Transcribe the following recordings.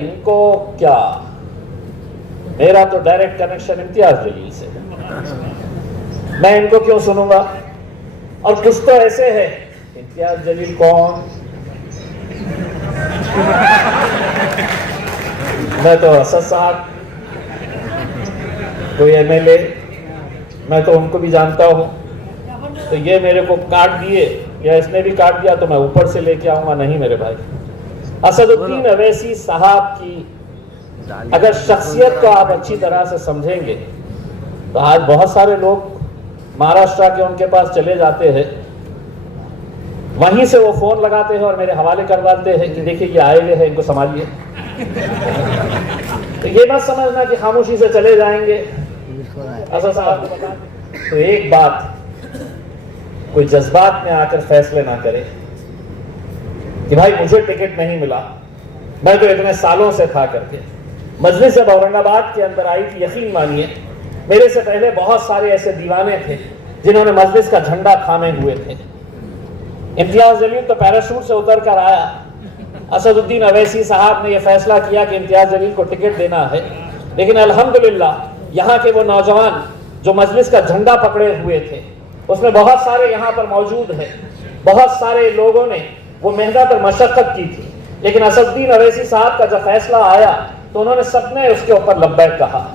इनको क्या, मेरा तो डायरेक्ट कनेक्शन इम्तियाज जलील से, मैं इनको क्यों सुनूंगा। और कुछ तो ऐसे है, इम्तियाज जलील कौन, मैं तो असद साहब, कोई एमएलए, मैं तो उनको भी जानता हूं, तो ये मेरे को काट दिए या इसने भी काट दिया तो मैं ऊपर से लेके आऊंगा। नहीं मेरे भाई, असदुद्दीन अवैसी साहब की अगर शख्सियत को आप अच्छी तरह से समझेंगे तो आज बहुत सारे लोग महाराष्ट्र के उनके पास चले जाते हैं, वहीं से वो फोन लगाते हैं और मेरे हवाले कर डालते हैं कि देखिए ये आए हुए हैं, इनको संभालिए। तो ये मत समझना कि खामोशी से चले जाएंगे। असद साहब को बता, तो एक बात, कोई जज्बात में आकर फैसले ना करे कि भाई मुझे टिकट नहीं मिला, मैं तो इतने सालों से था करके। मजलिस जब औरंगाबाद के अंदर आई थी, यकीन मानिए मेरे से पहले बहुत सारे ऐसे दीवाने थे जिन्होंने मजलिस का झंडा थामे हुए थे। इम्तियाज जलील तो पैराशूट से उतर कर आया, असदुद्दीन अवैसी साहब ने यह फैसला किया कि इम्तियाज जलील को टिकट देना है, लेकिन अल्हम्दुलिल्लाह यहाँ के वो नौजवान जो मजलिस का झंडा पकड़े हुए थे, उसमें बहुत सारे यहाँ पर मौजूद हैं, बहुत सारे लोगों ने वो मेहनत और मशक्कत की थी, लेकिन असदुद्दीन अवैसी साहब का जब फैसला आया तो उन्होंने सबने उसके ऊपर लब्बैक कहा।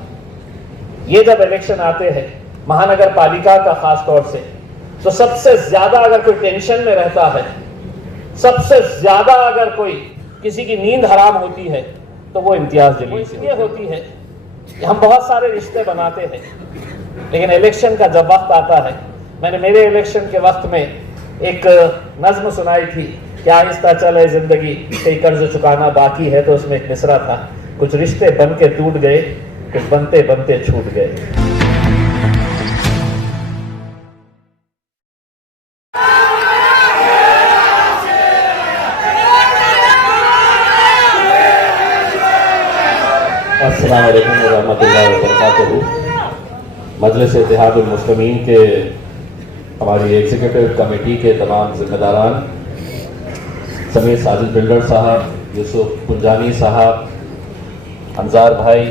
ये जब इलेक्शन आते हैं महानगर पालिका का खास तौर से, तो सबसे ज्यादा अगर कोई टेंशन में रहता है, सबसे ज्यादा अगर कोई किसी की नींद हराम होती है तो वो इम्तियाज जलील से ये होती है कि हम बहुत सारे रिश्ते बनाते हैं, लेकिन इलेक्शन का जब वक्त आता है, मैंने मेरे इलेक्शन के वक्त में एक नज्म सुनाई थी कि आहिस्ता चले जिंदगी, कई कर्ज चुकाना बाकी है, तो उसमें एक मिसरा था, कुछ रिश्ते बन के टूट गए, कुछ बनते बनते छूट गए। अस्सलाम वालेकुम व रहमतुल्लाहि व बरकातुहू। मजलिस इत्तेहादुल मुस्लिमीन के हमारी एग्जीक्यूटिव कमेटी के तमाम जिम्मेदारान, समीर साजिद बिल्डर साहब, यूसुफ पुंजानी साहब, अंजार भाई,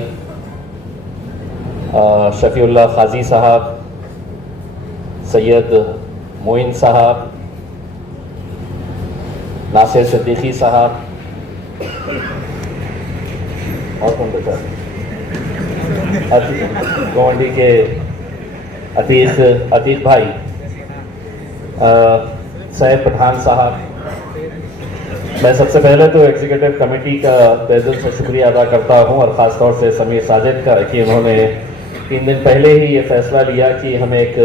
शफीउल्लाह खाजी साहब, सैयद मोइन साहब, नासिर सिद्दीकी साहब, और कौन बचा, गोवंडी के अतीक भाई, सैयद पठान साहब। मैं सबसे पहले तो एग्जीक्यूटिव कमेटी का तहे दिल से शुक्रिया अदा करता हूं, और ख़ास तौर से समीर साजिद का कि उन्होंने 3 दिन पहले ही ये फैसला लिया कि हम एक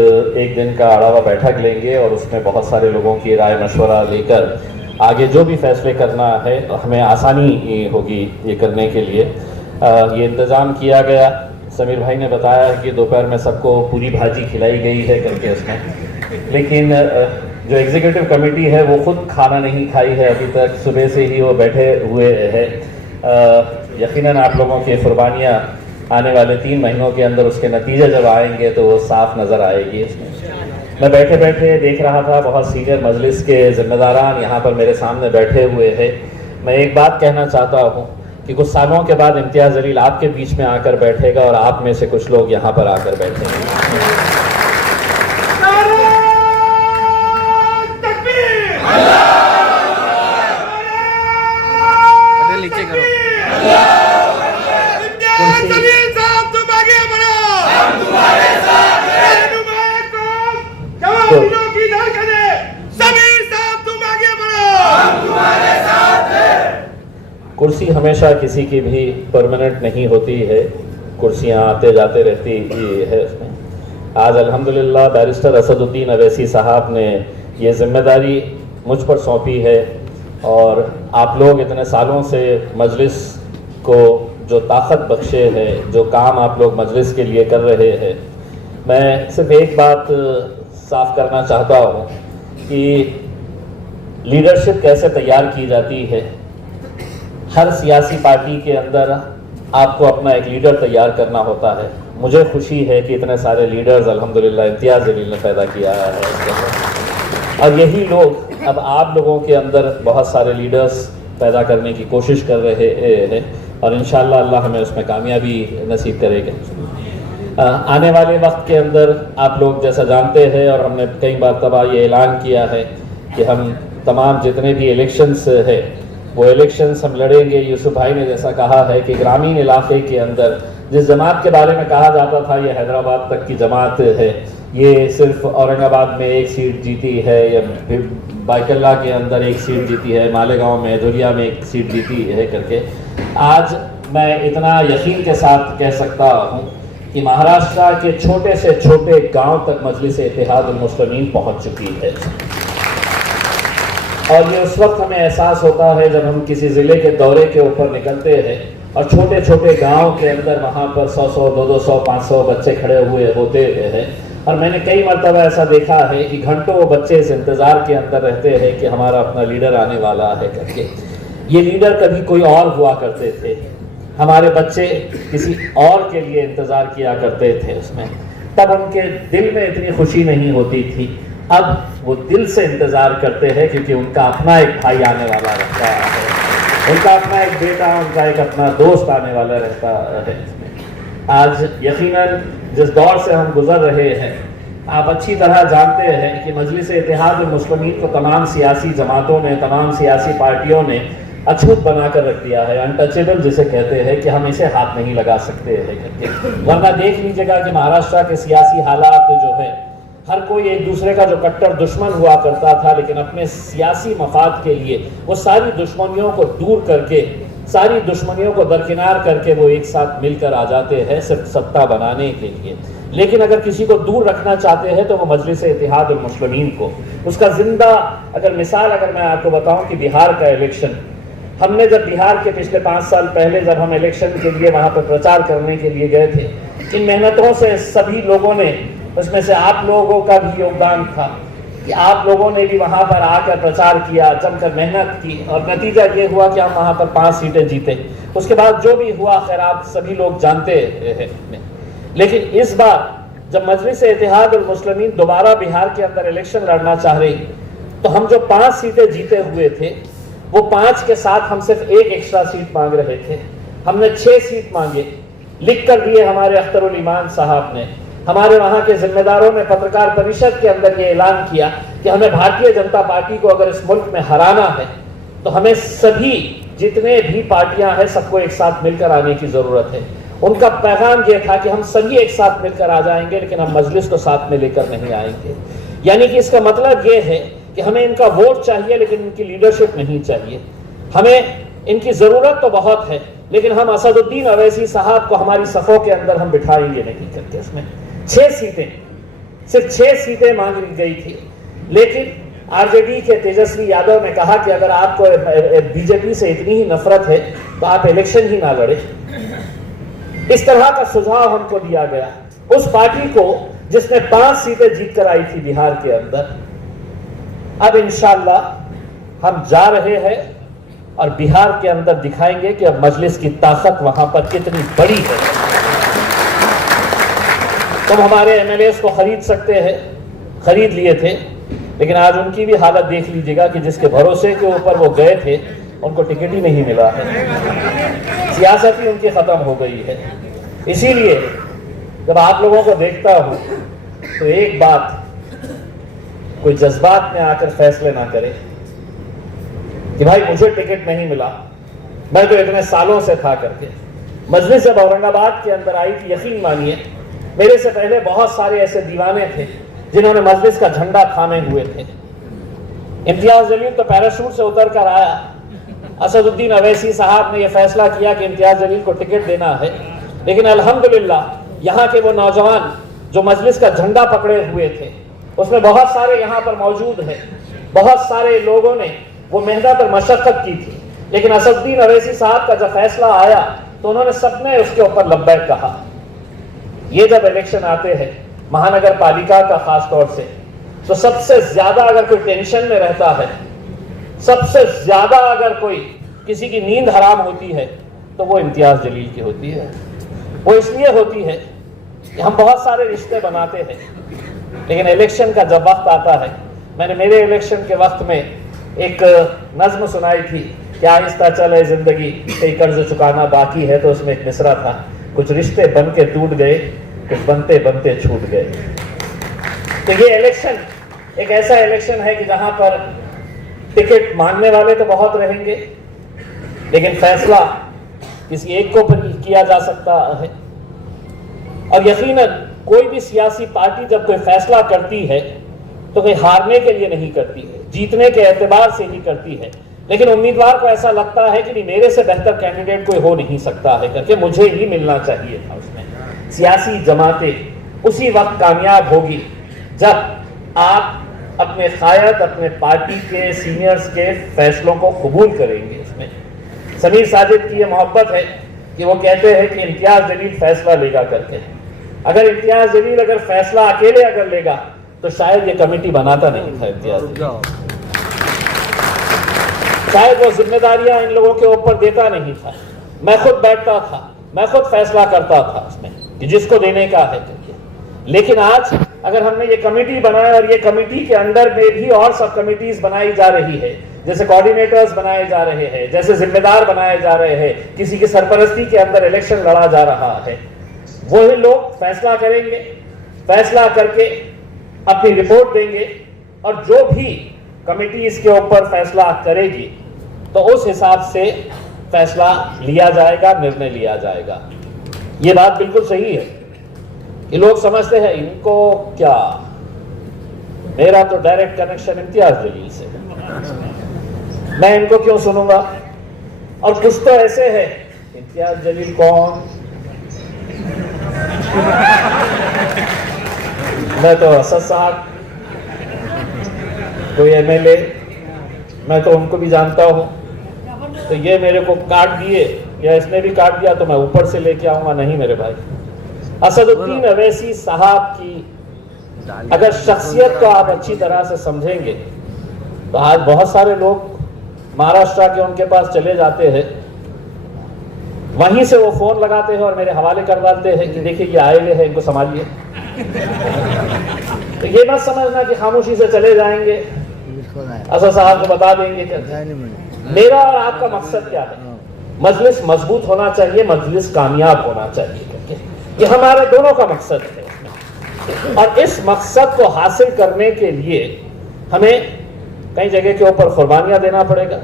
दिन का अलावा बैठक लेंगे और उसमें बहुत सारे लोगों की राय मशवरा लेकर आगे जो भी फैसले करना है हमें आसानी होगी ये करने के लिए। ये इंतज़ाम किया गया। समीर भाई ने बताया कि दोपहर में सबको पूरी भाजी खिलाई गई है करके उसमें, लेकिन जो एग्जीक्यूटिव कमेटी है वो खुद खाना नहीं खाई है अभी तक, सुबह से ही वो बैठे हुए हैं। यकीनन आप लोगों की कुर्बानियाँ आने वाले 3 महीनों के अंदर उसके नतीजे जब आएंगे तो वो साफ नज़र आएगी। मैं बैठे बैठे देख रहा था, बहुत सीनियर मजलिस के जिम्मेदारान यहाँ पर मेरे सामने बैठे हुए हैं। मैं एक बात कहना चाहता हूँ कि कुछ सालों के बाद इम्तियाज जलील आपके बीच में आकर बैठेगा और आप में से कुछ लोग यहाँ पर आकर बैठेंगे। कुर्सी हमेशा किसी की भी परमानेंट नहीं होती है, कुर्सियां आते जाते रहती है उसमें। आज अल्हम्दुलिल्लाह बैरिस्टर असदुद्दीन अवैसी साहब ने ये जिम्मेदारी मुझ पर सौंपी है, और आप लोग इतने सालों से मजलिस को जो ताकत बख्शे है, जो काम आप लोग मजलिस के लिए कर रहे हैं, मैं सिर्फ एक बात साफ करना चाहता हूँ कि लीडरशिप कैसे तैयार की जाती है। हर सियासी पार्टी के अंदर आपको अपना एक लीडर तैयार करना होता है। मुझे खुशी है कि इतने सारे लीडर्स अल्हम्दुलिल्लाह इम्तियाज जलील ने पैदा किया है, और यही लोग अब आप लोगों के अंदर बहुत सारे लीडर्स पैदा करने की कोशिश कर रहे हैं। और इंशाअल्लाह अल्लाह हमें उसमें कामयाबी नसीब करेगा। आने वाले वक्त के अंदर आप लोग जैसा जानते हैं और हमने कई मरतबा ये ऐलान किया है कि हम तमाम जितने भी इलेक्शंस है वो इलेक्शंस हम लड़ेंगे। यूसुफ भाई ने जैसा कहा है कि ग्रामीण इलाके के अंदर जिस जमात के बारे में कहा जाता था ये हैदराबाद तक की जमात है, ये सिर्फ औरंगाबाद में एक सीट जीती है या बाइकल्ला के अंदर एक सीट जीती है, मालेगांव में धुलिया में एक सीट जीती है करके, आज मैं इतना यकीन के साथ कह सकता हूँ कि महाराष्ट्र के छोटे से छोटे गांव तक मजलिस इत्तेहादुल मुस्लिमीन पहुँच चुकी है। और ये उस वक्त हमें एहसास होता है जब हम किसी ज़िले के दौरे के ऊपर निकलते हैं और छोटे छोटे गांव के अंदर वहाँ पर 100-100, 200-200, 500 बच्चे खड़े हुए होते हैं। और मैंने कई मरतबा ऐसा देखा है कि घंटों वो बच्चे इस इंतज़ार के अंदर रहते हैं कि हमारा अपना लीडर आने वाला है करके। ये लीडर कभी कोई और हुआ करते थे, हमारे बच्चे किसी और के लिए इंतज़ार किया करते थे उसमें, तब उनके दिल में इतनी खुशी नहीं होती थी। अब वो दिल से इंतज़ार करते हैं क्योंकि उनका अपना एक भाई आने वाला रहता है, उनका अपना एक बेटा, उनका एक अपना दोस्त आने वाला रहता है। आज यकीनन जिस दौर से हम गुजर रहे हैं, आप अच्छी तरह जानते हैं कि मजलिस इत्तेहादुल मुस्लिमीन को तमाम सियासी जमातों ने, तमाम सियासी पार्टियों ने अछूत बना कर रख दिया है, अनटचेबल जिसे कहते हैं कि हम इसे हाथ नहीं लगा सकते हैं करके। वरना देख लीजिएगा कि महाराष्ट्र के सियासी हालात जो है, हर कोई एक दूसरे का जो कट्टर दुश्मन हुआ करता था, लेकिन अपने सियासी मफाद के लिए वो सारी दुश्मनियों को दूर करके, सारी दुश्मनियों को दरकिनार करके वो एक साथ मिलकर आ जाते हैं सिर्फ सत्ता बनाने के लिए। लेकिन अगर किसी को दूर रखना चाहते हैं तो वो मजलिस इत्तेहादुल मुस्लिमीन को, उसका जिंदा अगर मिसाल अगर मैं आपको बताऊं कि बिहार का इलेक्शन, हमने जब बिहार के पिछले 5 साल पहले जब हम इलेक्शन के लिए वहाँ पर प्रचार करने के लिए गए थे, इन मेहनतों से सभी लोगों ने, उसमें से आप लोगों का भी योगदान था कि आप लोगों ने भी वहाँ पर आकर प्रचार किया, जमकर मेहनत की, और नतीजा ये हुआ कि हम वहाँ पर 5 सीटें जीते। उसके बाद जो भी हुआ खैर आप सभी लोग जानते हैं। लेकिन इस बार जब मजलिस इत्तेहादुल मुस्लिमीन दोबारा बिहार के अंदर इलेक्शन लड़ना चाह रही, तो हम जो 5 सीटें जीते हुए थे वो 5 के साथ हम सिर्फ एक एक्स्ट्रा सीट मांग रहे थे। हमने 6 सीट मांगे, लिख कर दिए हमारे अख्तरुल ईमान साहब ने। हमारे वहाँ के जिम्मेदारों ने पत्रकार परिषद के अंदर ये ऐलान किया कि हमें भारतीय जनता पार्टी को अगर इस मुल्क में हराना है तो हमें सभी जितने भी पार्टियां हैं सबको एक साथ मिलकर आने की जरूरत है। उनका पैगाम ये था कि हम सभी एक साथ मिलकर आ जाएंगे, लेकिन हम मजलिस को साथ में लेकर नहीं आएंगे। यानी कि इसका मतलब ये है कि हमें इनका वोट चाहिए लेकिन इनकी लीडरशिप नहीं चाहिए। हमें इनकी जरूरत तो बहुत है, लेकिन हम असदुद्दीन अवैसी साहब को हमारी सफ़ों के अंदर हम बिठाएंगे नहीं करके। उसमें 6 सीटें, सिर्फ 6 सीटें मांगी गई थी। लेकिन आरजेडी के तेजस्वी यादव ने कहा कि अगर आपको बीजेपी से इतनी ही नफरत है तो आप इलेक्शन ही ना लड़े। इस तरह का सुझाव हमको दिया गया, उस पार्टी को जिसने 5 सीटें जीत कर आई थी बिहार के अंदर। अब इंशाअल्लाह हम जा रहे हैं और बिहार के अंदर दिखाएंगे कि अब मजलिस की ताकत वहां पर कितनी बड़ी है। तुम हमारे एमएलएस को खरीद सकते हैं, खरीद लिए थे, लेकिन आज उनकी भी हालत देख लीजिएगा कि जिसके भरोसे के ऊपर वो गए थे उनको टिकट ही नहीं मिला है। सियासत ही उनकी खत्म हो गई है। इसीलिए जब आप लोगों को देखता हूं तो एक बात, कोई जज्बात में आकर फैसले ना करे कि भाई मुझे टिकट नहीं मिला, मैं तो इतने सालों से था करके। मजलिस जब औरंगाबाद के अंदर आई थी, यकीन मानिए मेरे से पहले बहुत सारे ऐसे दीवाने थे जिन्होंने मजलिस का झंडा थामे हुए थे। इम्तियाज जलील तो पैराशूट से उतर कर आया। असदुद्दीन अवैसी साहब ने यह फैसला किया कि इम्तियाज जलील को टिकट देना है, लेकिन अल्हम्दुलिल्लाह यहाँ के वो नौजवान जो मजलिस का झंडा पकड़े हुए थे, उसमें बहुत सारे यहाँ पर मौजूद हैं। बहुत सारे लोगों ने वो मेहनत और मशक्कत की थी, लेकिन असदुद्दीन अवैसी साहब का जब फैसला आया तो उन्होंने सबने उसके ऊपर लब्बैक कहा। ये जब इलेक्शन आते हैं महानगर पालिका का खास तौर से, तो सबसे ज्यादा अगर कोई टेंशन में रहता है, सबसे ज्यादा अगर कोई किसी की नींद हराम होती है तो वो इम्तियाज जलील की होती है। वो इसलिए होती है कि हम बहुत सारे रिश्ते बनाते हैं, लेकिन इलेक्शन का जब वक्त आता है, मैंने मेरे इलेक्शन के वक्त में एक नज्म सुनाई थी क्या आहिस्ता चले जिंदगी, कई कर्ज चुकाना बाकी है, तो उसमें एक मिसरा था, कुछ रिश्ते बन के टूट गए, कुछ बनते बनते छूट गए। तो ये इलेक्शन एक ऐसा इलेक्शन है कि जहां पर टिकट मांगने वाले तो बहुत रहेंगे, लेकिन फैसला किसी एक को किया जा सकता है। और यकीनन कोई भी सियासी पार्टी जब कोई फैसला करती है तो कोई हारने के लिए नहीं करती है, जीतने के एतबार से ही करती है। लेकिन उम्मीदवार को ऐसा लगता है कि नहीं, मेरे से बेहतर कैंडिडेट कोई हो नहीं सकता है करके मुझे ही मिलना चाहिए था। उसमें सियासी जमातें उसी वक्त कामयाब होगी जब आप अपने कायद, अपने पार्टी के सीनियर्स के फैसलों को कबूल करेंगे। इसमें समीर साजिद की ये मोहब्बत है कि वो कहते हैं कि इम्तियाज जलील फैसला लेगा करके। अगर इम्तियाज जलील अगर फैसला अकेले अगर लेगा तो शायद ये कमेटी बनाता नहीं था इम्तियाज जलील, शायद वो जिम्मेदारियां इन लोगों के ऊपर देता नहीं था। मैं खुद बैठता था, मैं खुद फैसला करता था उसमें कि जिसको देने का है करके। लेकिन आज अगर हमने ये कमेटी बनाया और ये कमेटी के अंदर में भी और सब कमिटीज बनाई जा रही है, जैसे कोऑर्डिनेटर्स बनाए जा रहे हैं, जैसे जिम्मेदार बनाए जा रहे हैं, किसी की सरपरस्ती के अंदर इलेक्शन लड़ा जा रहा है, वही लोग फैसला करेंगे, फैसला करके अपनी रिपोर्ट देंगे और जो भी कमेटी इसके ऊपर फैसला करेगी तो उस हिसाब से फैसला लिया जाएगा, निर्णय लिया जाएगा। ये बात बिल्कुल सही है। ये लोग समझते हैं इनको क्या, मेरा तो डायरेक्ट कनेक्शन इम्तियाज जलील से, मैं इनको क्यों सुनूंगा। और कुछ तो ऐसे है, इम्तियाज जलील कौन, मैं तो असद साहब, कोई एमएलए, मैं तो उनको भी जानता हूं, तो ये मेरे को काट दिए या इसने भी काट दिया तो मैं ऊपर से लेके आऊंगा। नहीं मेरे भाई, असदुद्दीन अवैसी साहब की अगर शख्सियत को आप अच्छी तरह से समझेंगे तो आज बहुत सारे लोग महाराष्ट्र के उनके पास चले जाते हैं, वहीं से वो फोन लगाते हैं और मेरे हवाले करवाते हैं कि देखिए ये आए हुए हैं, इनको संभालिए। तो ये मत समझना कि खामोशी से चले जाएंगे, असद साहब को बता देंगे क्या। मेरा और आपका मकसद क्या है, मजलिस मजबूत होना चाहिए, मजलिस कामयाब होना चाहिए, ये हमारे दोनों का मकसद है। और इस मकसद को हासिल करने के लिए हमें कई जगह के ऊपर कुर्बानियां देना पड़ेगा,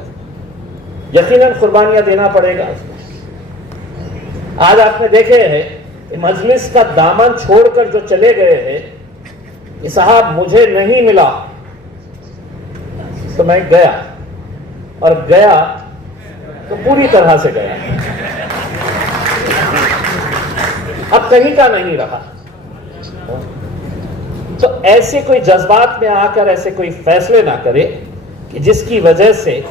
यकीनन कुर्बानियां देना पड़ेगा। आज आपने देखे हैं मजलिस का दामन छोड़कर जो चले गए हैं कि साहब मुझे नहीं मिला तो मैं गया, और गया तो पूरी तरह से गया, अब कहीं का नहीं रहा। तो ऐसे कोई जज्बात में आकर ऐसे कोई फैसले ना करे कि जिसकी वजह से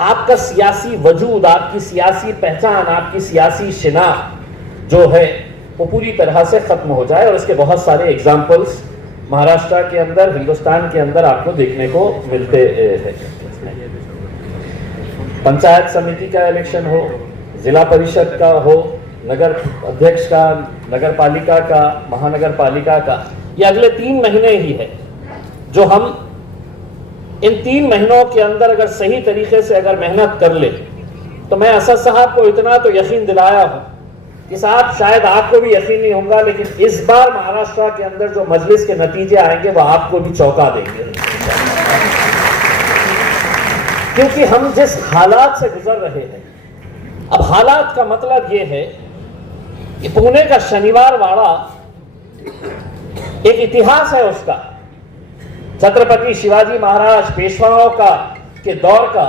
आपका सियासी वजूद, आपकी सियासी पहचान, आपकी सियासी शिनाख्त जो है वो पूरी तरह से खत्म हो जाए। और इसके बहुत सारे एग्जाम्पल्स महाराष्ट्र के अंदर, हिंदुस्तान के अंदर आपको देखने को मिलते हैं। पंचायत समिति का इलेक्शन हो, जिला परिषद का हो, नगर अध्यक्ष का, नगर पालिका का, महानगर पालिका का, ये अगले 3 महीने ही है जो हम इन 3 महीनों के अंदर अगर सही तरीके से अगर मेहनत कर ले तो मैं असद साहब को इतना तो यकीन दिलाया हूं कि साहब शायद आपको भी यकीन नहीं होगा, लेकिन इस बार महाराष्ट्र के अंदर जो मजलिस के नतीजे आएंगे वो आपको भी चौंका देंगे। क्योंकि हम जिस हालात से गुजर रहे हैं, अब हालात का मतलब ये है कि पुणे का शनिवार वाड़ा एक इतिहास है उसका, छत्रपति शिवाजी महाराज पेशवाओं का के दौर का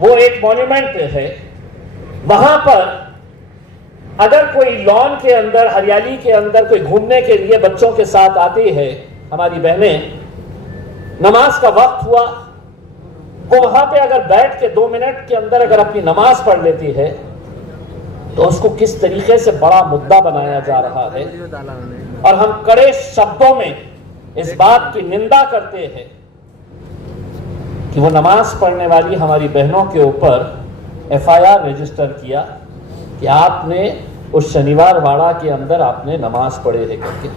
वो एक मॉन्यूमेंट है। वहां पर अगर कोई लॉन के अंदर, हरियाली के अंदर कोई घूमने के लिए बच्चों के साथ आती है हमारी बहनें, नमाज का वक्त हुआ वो वहां पे अगर बैठ के 2 मिनट के अंदर अगर अपनी नमाज पढ़ लेती है तो उसको किस तरीके से बड़ा मुद्दा बनाया जा रहा है। और हम कड़े शब्दों में इस बात की निंदा करते हैं कि वो नमाज पढ़ने वाली हमारी बहनों के ऊपर FIR रजिस्टर किया कि आपने उस शनिवार वाड़ा के अंदर आपने नमाज पढ़े है करके।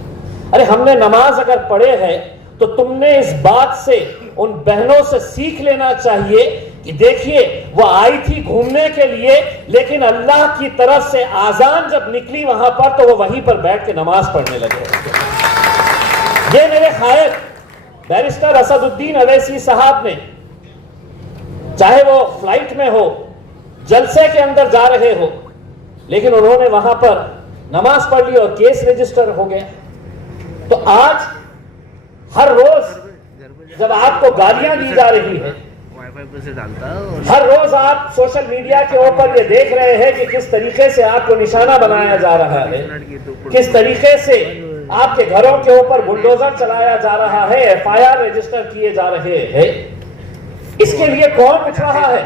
अरे हमने नमाज अगर पढ़े हैं तो तुमने इस बात से उन बहनों से सीख लेना चाहिए कि देखिए वो आई थी घूमने के लिए, लेकिन अल्लाह की तरफ से आजान जब निकली वहां पर तो वो वहीं पर बैठ के नमाज पढ़ने लगे। ये मेरे खायब बैरिस्टर असदुद्दीन अवैसी साहब ने, चाहे वो फ्लाइट में हो, जलसे के अंदर जा रहे हो, लेकिन उन्होंने वहां पर नमाज पढ़ ली और केस रजिस्टर हो गया। तो आज हर रोज जब आपको गालियां दी जा रही है, हर रोज आप सोशल मीडिया के ऊपर ये देख रहे हैं कि किस तरीके से आपको निशाना बनाया जा रहा है, किस तरीके से आपके घरों के ऊपर बुलडोजर चलाया जा रहा है, एफआईआर रजिस्टर किए जा रहे हैं, इसके लिए कौन उठ रहा है,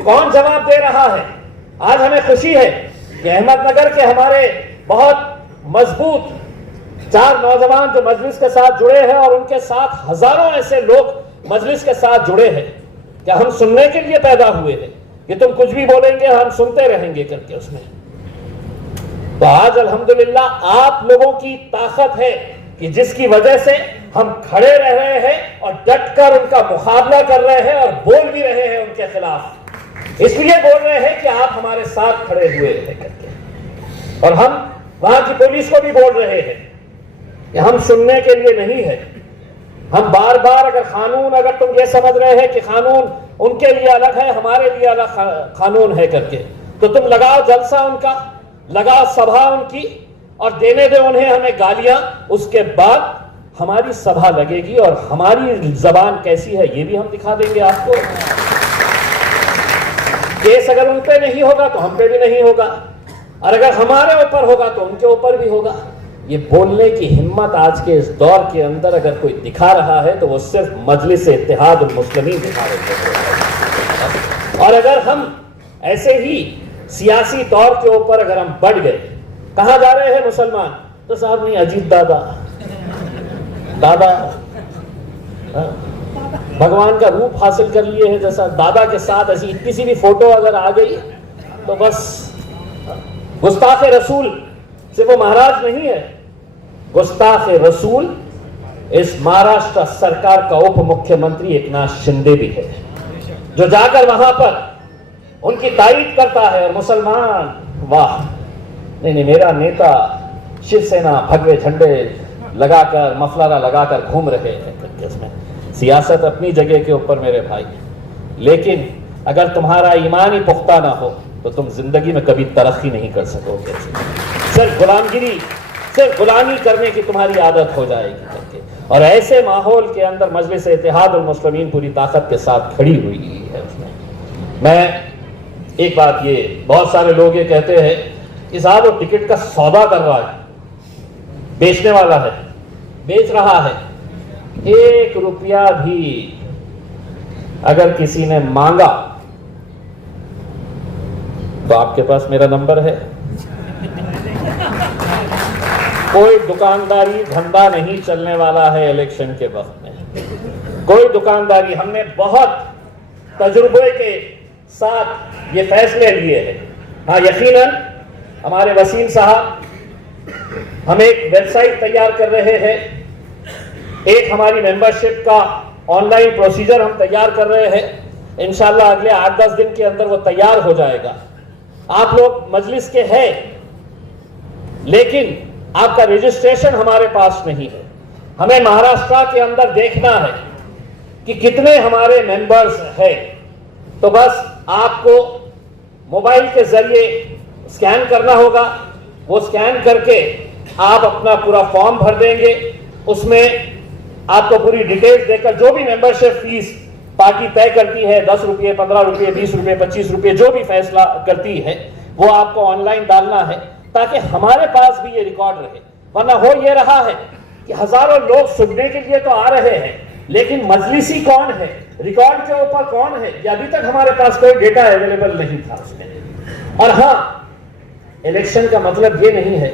कौन जवाब दे रहा है? आज हमें खुशी है कि अहमदनगर के हमारे बहुत मजबूत 4 नौजवान जो मजलिस के साथ जुड़े हैं और उनके साथ हजारों ऐसे लोग मजलिस के साथ जुड़े हैं, क्या हम सुनने के लिए पैदा हुए हैं कि तुम कुछ भी बोलेंगे हम सुनते रहेंगे करके उसमें। तो आज अल्हम्दुलिल्लाह आप लोगों की ताकत है कि जिसकी वजह से हम खड़े रह रहे हैं और डटकर उनका मुकाबला कर रहे हैं और बोल भी रहे हैं उनके खिलाफ। इसलिए बोल रहे हैं कि आप हमारे साथ खड़े हुए हैं करके। और हम वहां की पुलिस को भी बोल रहे हैं कि हम सुनने के लिए नहीं है। हम बार बार अगर कानून, अगर तुम ये समझ रहे हैं कि कानून उनके लिए अलग है, हमारे लिए अलग कानून है करके, तो तुम लगाओ जलसा उनका, लगाओ सभा उनकी और देने दे उन्हें हमें गालियां। उसके बाद हमारी सभा लगेगी और हमारी जबान कैसी है ये भी हम दिखा देंगे आपको। केस अगर उन पे नहीं होगा तो हम पे भी नहीं होगा, और अगर हमारे ऊपर होगा तो उनके ऊपर भी होगा। ये बोलने की हिम्मत आज के इस दौर के अंदर अगर कोई दिखा रहा है तो वो सिर्फ मजलिस इत्तेहादुल मुस्लिमीन दिखा रहे हैं। और अगर हम ऐसे ही सियासी तौर के ऊपर अगर हम बढ़ गए, कहां जा रहे हैं मुसलमान? तो साहब नहीं, अजीत दादा भगवान का रूप हासिल कर लिए हैं, जैसा दादा के साथ ऐसी इतनी सी भी फोटो अगर आ गई तो बस। गुस्ताखे रसूल सिर्फ वो महाराज नहीं है, गुस्ताखे रसूल इस महाराष्ट्र सरकार का उप मुख्यमंत्री एकनाथ शिंदे भी है, जो जाकर वहां पर उनकी तारीफ करता है। और मुसलमान वाह, नहीं मेरा नेता शिवसेना भगवे झंडे लगाकर, मफलरा लगाकर घूम रहे हैं। इसमें सियासत अपनी जगह के ऊपर मेरे भाई, लेकिन अगर तुम्हारा ईमान ही पुख्ता ना हो तो तुम जिंदगी में कभी तरक्की नहीं कर सकोगे। सिर्फ गुलामगिरी, सिर्फ गुलामी करने की तुम्हारी आदत हो जाएगी करके। और ऐसे माहौल के अंदर मजलिस इत्तेहादुल मुस्लिमीन पूरी ताकत के साथ खड़ी हुई है उसमें। मैं एक बात, ये बहुत सारे लोग ये कहते हैं कि साहब वो टिकट का सौदा कर रहा है, बेचने वाला है, बेच रहा है। 1 रुपया भी अगर किसी ने मांगा तो आपके पास मेरा नंबर है। कोई दुकानदारी धंधा नहीं चलने वाला है इलेक्शन के वक्त में, कोई दुकानदारी। हमने बहुत तजुर्बे के साथ ये फैसले लिए हैं। हाँ, यकीनन हमारे वसीम साहब हम एक वेबसाइट तैयार कर रहे हैं, एक हमारी मेंबरशिप का ऑनलाइन प्रोसीजर हम तैयार कर रहे हैं। इंशाल्लाह अगले 8-10 दिन के अंदर वो तैयार हो जाएगा। आप लोग मजलिस के हैं, लेकिन आपका रजिस्ट्रेशन हमारे पास नहीं है। हमें महाराष्ट्र के अंदर देखना है कि कितने हमारे मेंबर्स हैं। तो बस आपको मोबाइल के जरिए स्कैन करना होगा। वो स्कैन करके आप अपना पूरा फॉर्म भर देंगे, उसमें आपको पूरी डिटेल्स देकर जो भी मेंबरशिप फीस पार्टी तय करती है, 10 रुपये, 15 रुपये, 20 रुपये, 25 रुपये, जो भी फैसला करती है वो आपको ऑनलाइन डालना है, ताकि हमारे पास भी ये रिकॉर्ड रहे। वरना हो ये रहा है कि हजारों लोग सुनने के लिए तो आ रहे हैं, लेकिन मजलिसी कौन है, रिकॉर्ड के ऊपर कौन है, ये अभी तक हमारे पास कोई डेटा अवेलेबल नहीं था उसमें। और हाँ, इलेक्शन का मतलब ये नहीं है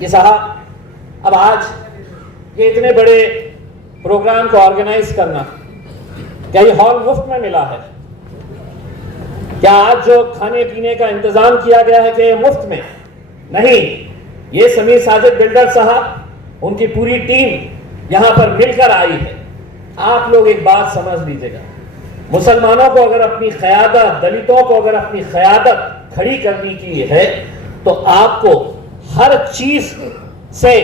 कि साहब अब आज ये इतने बड़े प्रोग्राम को ऑर्गेनाइज करना, क्या ये हॉल मुफ्त में मिला है? क्या आज जो खाने पीने का इंतजाम किया गया है कि ये मुफ्त में? नहीं, ये समीर साजिद बिल्डर साहब, उनकी पूरी टीम यहां पर मिलकर आई है। आप लोग एक बात समझ लीजिएगा, मुसलमानों को अगर अपनी क़यादत, दलितों को अगर अपनी क़यादत खड़ी करनी की है तो आपको हर चीज से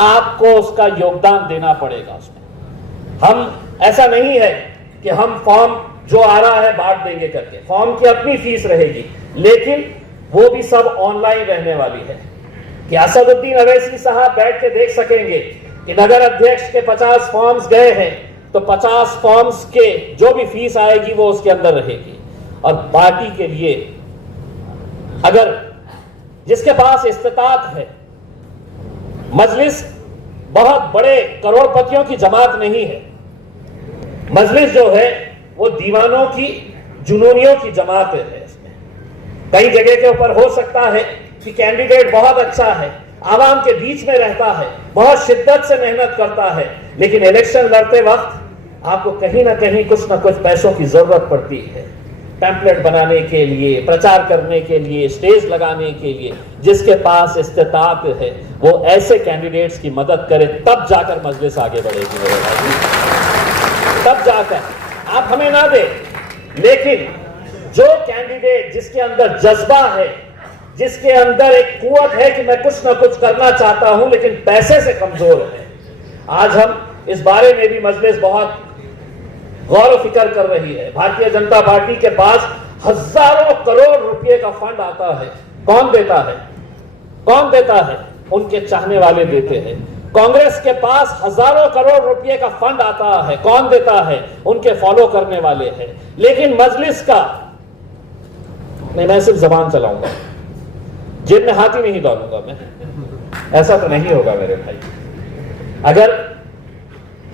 आपको उसका योगदान देना पड़ेगा उसमें। हम ऐसा नहीं है कि हम फॉर्म जो आ रहा है बांट देंगे करके, फॉर्म की अपनी फीस रहेगी, लेकिन वो भी सब ऑनलाइन रहने वाली है कि असदुद्दीन अवैसी साहब बैठ के देख सकेंगे कि नगर अध्यक्ष के 50 फॉर्म्स गए हैं तो 50 फॉर्म्स के जो भी फीस आएगी वो उसके अंदर रहेगी। और पार्टी के लिए अगर जिसके पास इस्तिताअत है, मजलिस बहुत बड़े करोड़पतियों की जमात नहीं है, मजलिस जो है वो दीवानों की, जुनूनियों की जमात है। इसमें कई जगह के ऊपर हो सकता है कि कैंडिडेट बहुत अच्छा है, आवाम के बीच में रहता है, बहुत शिद्दत से मेहनत करता है, लेकिन इलेक्शन लड़ते वक्त आपको कहीं ना कहीं कुछ ना कुछ पैसों की जरूरत पड़ती है, पैम्पलेट बनाने के लिए, प्रचार करने के लिए, स्टेज लगाने के लिए। जिसके पास इस्तिताअत है वो ऐसे कैंडिडेट्स की मदद करे, तब जाकर मजलिस आगे बढ़ेगी मेरे भाई, तब जाकर। आप हमें ना दे, लेकिन जो कैंडिडेट जिसके अंदर जज्बा है, जिसके अंदर एक कुव्वत है कि मैं कुछ ना कुछ करना चाहता हूं लेकिन पैसे से कमजोर है, आज हम इस बारे में भी मजलिस बहुत गौर फिक्र कर रही है। भारतीय जनता पार्टी के पास हजारों करोड़ रुपए का फंड आता है। कौन देता है? कौन देता है? उनके चाहने वाले देते हैं। कांग्रेस के पास हजारों करोड़ रुपए का फंड आता है। कौन देता है? उनके फॉलो करने वाले हैं। लेकिन मजलिस का नहीं, मैं सिर्फ जबान चलाऊंगा, जेब में हाथ ही नहीं डालूंगा मैं, ऐसा तो नहीं होगा मेरे भाई। अगर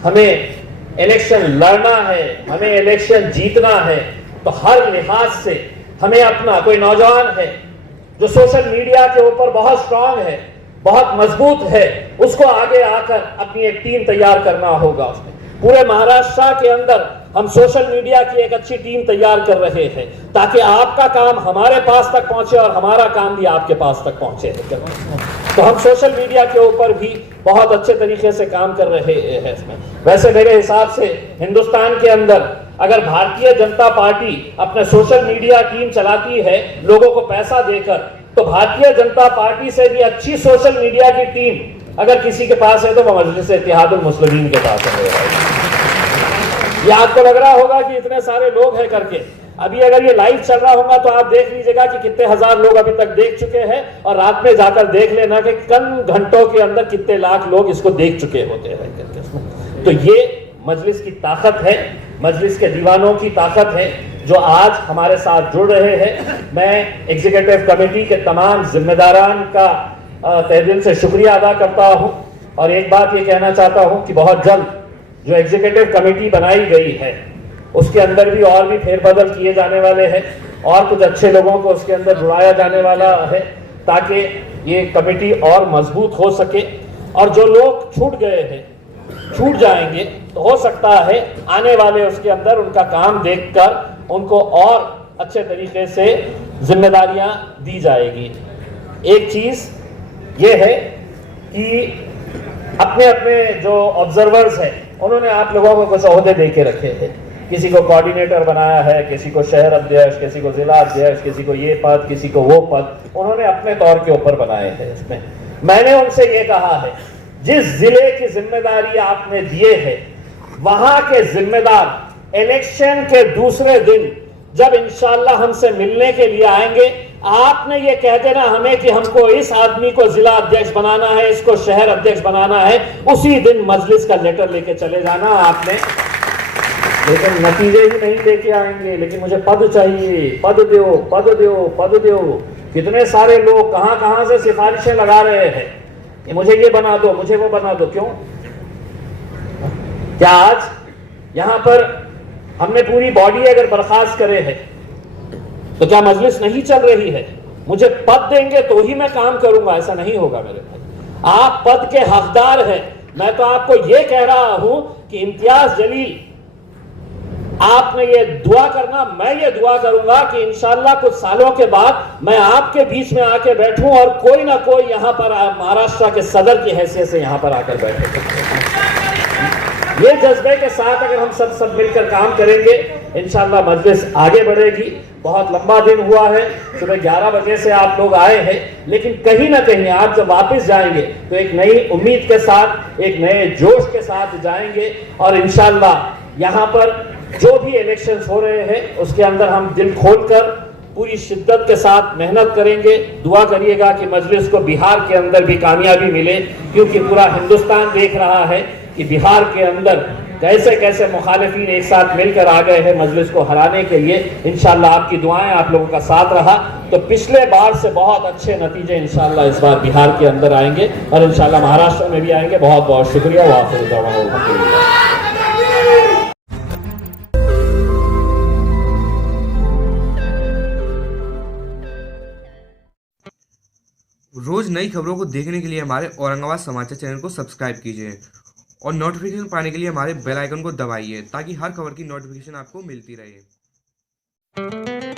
हमें इलेक्शन लड़ना है, हमें इलेक्शन जीतना है, तो हर लिहाज से हमें अपना, कोई नौजवान है जो सोशल मीडिया के ऊपर बहुत स्ट्रांग है, बहुत मजबूत है, उसको आगे आकर अपनी एक टीम तैयार करना होगा। उसमें पूरे महाराष्ट्र के अंदर हम सोशल मीडिया की एक अच्छी टीम तैयार कर रहे हैं ताकि आपका काम हमारे पास तक पहुंचे और हमारा काम भी आपके पास तक पहुंचे। तो हम सोशल मीडिया के ऊपर भी बहुत अच्छे तरीके से काम कर रहे हैं इसमें। वैसे मेरे हिसाब से हिंदुस्तान के अंदर अगर भारतीय जनता पार्टी अपने सोशल मीडिया टीम चलाती है लोगों को पैसा देकर, तो भारतीय जनता पार्टी से भी अच्छी सोशल मीडिया की टीम अगर किसी के पास है तो वह मजलिस इत्तेहादुल मुस्लिमीन के पास है। ये आपको लग रहा होगा कि इतने सारे लोग हैं करके, अभी अगर ये लाइव चल रहा होगा तो आप देख लीजिएगा कि कितने हजार लोग अभी तक देख चुके हैं, और रात में जाकर देख लेना कि कम घंटों के अंदर कितने लाख लोग इसको देख चुके होते हैं। तो ये मजलिस की ताकत है, मजलिस के दीवानों की ताकत है जो आज हमारे साथ जुड़ रहे हैं। मैं एग्जीक्यूटिव कमेटी के तमाम जिम्मेदारान का तहे दिल से शुक्रिया अदा करता हूं, और एक बात ये कहना चाहता हूं कि बहुत जल्द जो एग्जीक्यूटिव कमेटी बनाई गई है उसके अंदर भी और भी फेरबदल किए जाने वाले हैं और कुछ अच्छे लोगों को उसके अंदर जुड़ाया जाने वाला है ताकि ये कमेटी और मजबूत हो सके। और जो लोग छूट गए हैं, छूट जाएंगे, तो हो सकता है आने वाले उसके अंदर उनका काम देखकर उनको और अच्छे तरीके से जिम्मेदारियां दी जाएगी। एक चीज ये है कि अपने अपने जो ऑब्जर्वर्स हैं उन्होंने आप लोगों को कुछ ओहदे दे के रखे थे, किसी को कोऑर्डिनेटर बनाया है, किसी को शहर अध्यक्ष, किसी को जिला अध्यक्ष, किसी को ये पद, किसी को वो पद, उन्होंने अपने तौर के ऊपर बनाए हैं। इसमें मैंने उनसे ये कहा है, जिस जिले की जिम्मेदारी आपने दिए है वहां के जिम्मेदार इलेक्शन के दूसरे दिन जब इंशाअल्लाह हमसे मिलने के लिए आएंगे, आपने ये कह देना हमें कि हमको इस आदमी को जिला अध्यक्ष बनाना है, इसको शहर अध्यक्ष बनाना है, उसी दिन मजलिस का लेटर लेके चले जाना आपने। लेकिन नतीजे ही नहीं लेके आएंगे, लेकिन मुझे पद चाहिए, पद दो, पद दो, पद दो। कितने सारे लोग कहां कहां से सिफारिशें लगा रहे हैं कि मुझे ये बना दो, मुझे वो बना दो। क्यों? क्या आज यहां पर हमने पूरी बॉडी अगर बर्खास्त करे है तो क्या मजलिस नहीं चल रही है? मुझे पद देंगे तो ही मैं काम करूंगा, ऐसा नहीं होगा मेरे भाई। आप पद के हकदार हैं। मैं तो आपको यह कह रहा हूं कि इम्तियाज जलील, आपने ये दुआ करना, मैं ये दुआ करूंगा कि इंशाअल्लाह कुछ सालों के बाद मैं आपके बीच में आके बैठूं और कोई ना कोई यहां पर महाराष्ट्र के सदर की हैसियत से यहां पर आकर बैठे। ये जज्बे के साथ अगर हम सब मिलकर काम करेंगे इंशाल्लाह मजलिस आगे बढ़ेगी। बहुत लंबा दिन हुआ है, सुबह 11 बजे से आप लोग आए हैं, लेकिन कहीं ना कहीं आप जब वापस जाएंगे तो एक नई उम्मीद के साथ, एक नए जोश के साथ जाएंगे। और इंशाल्लाह यहाँ पर जो भी इलेक्शंस हो रहे हैं उसके अंदर हम दिल खोलकर पूरी शिद्दत के साथ मेहनत करेंगे। दुआ करिएगा कि मजलिस को बिहार के अंदर भी कामयाबी मिले, क्योंकि पूरा हिंदुस्तान देख रहा है कि बिहार के अंदर कैसे कैसे मुखालिफिन एक साथ मिलकर आ गए हैं मजलिस को हराने के लिए। इंशाल्लाह आपकी दुआएं, आप लोगों का साथ रहा तो पिछले बार से बहुत अच्छे नतीजे इंशाल्लाह इस बार बिहार के अंदर आएंगे और इंशाल्लाह महाराष्ट्र में भी आएंगे। बहुत बहुत शुक्रिया। वाफिर दवाना अल्हम्दुलिल्लाह। रोज नई खबरों को देखने के लिए हमारे औरंगाबाद समाचार चैनल को सब्सक्राइब कीजिए और नोटिफिकेशन पाने के लिए हमारे बेल आइकन को दबाइए ताकि हर खबर की नोटिफिकेशन आपको मिलती रहे।